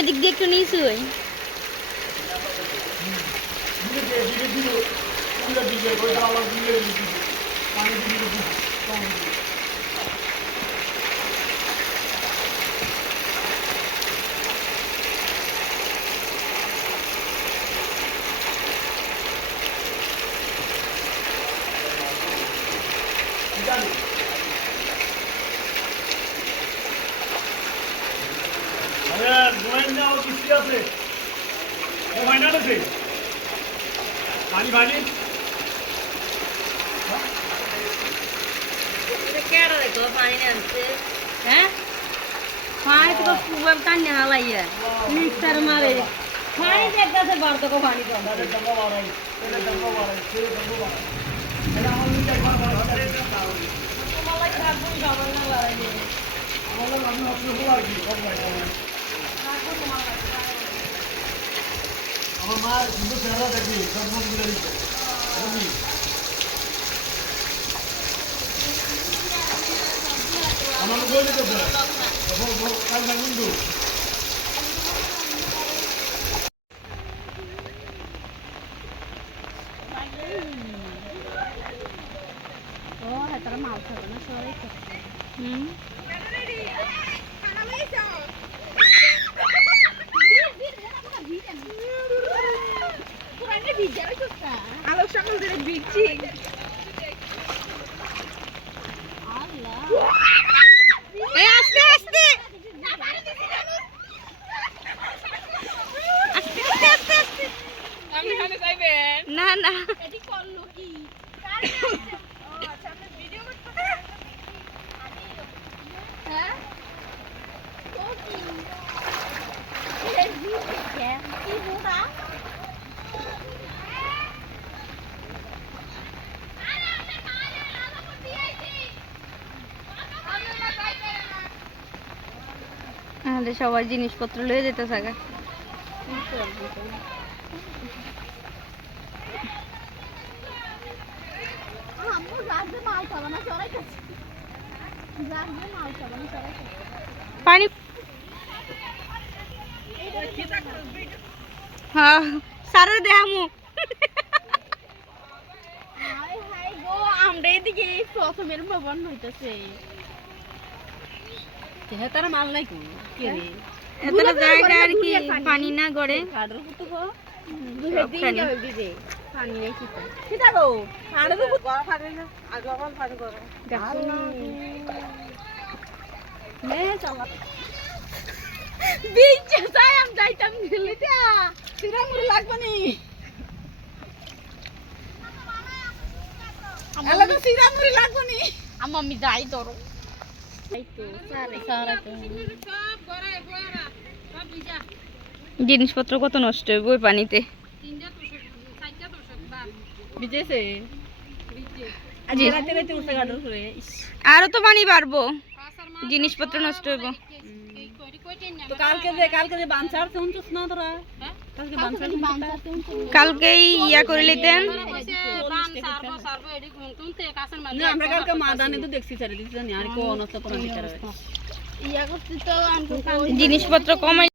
এদিক দিয়ে একটু নিচু হয় पानी पानी क्या देखो पानी ने हमसे हैं पानी तो पूरा कान्ने ना लाइए मिक्सर मारे पानी देखता से बार तो को पानी तो अरे डब्बा मारा है तेरे डब्बा मारा है तेरे डब्बा मारा है एला हम नहीं एक बार मारा है तो मला खराब कोई गावल ना मारा है मला আমি অপশন হলো আর কি সব বাইরে আমার মা কিন্তু চেহারা দেখি সব মন গুলো দিচ্ছে আমি আমার বলি তো বল কাল না বন্ধু ও হাতরা মাল খাবে না সবাই আলোক সকল ধরে বিচ্ছি আস্তে আস্তে আমি হানে যাইবেন না না এটি করলো কি ও আচ্ছা আমরা ভিডিও করতে হ্যাঁ তো কি এই ভিডিও কি বুড়া আমাদের সবাই জিনিসপত্র লয়ে যেতে থাকা পানি হ্যাঁ সারে দেখামু আমরা এদিকে প্রথমের ভবন হইতেছে তারা মাল নাই এতটা জায়গা আর কি পানি না গড়ে পানি নেই কিতা গো পানি তো গড় পানি না আগে আমার পানি গড় নে চলা বিচ যাই আম যাইতাম গেলিটা সিরা মুড়ি লাগবে নি আলা তো সিরা মুড়ি লাগবে নি আমি যাই ধরো জিনিসপত্র কত নষ্ট হবে ওই পানিতে আরো তো পানি বাড়বো জিনিসপত্র নষ্ট হইব কালকেই ইয়া করে লিতেন জিনিসপত্র কমাই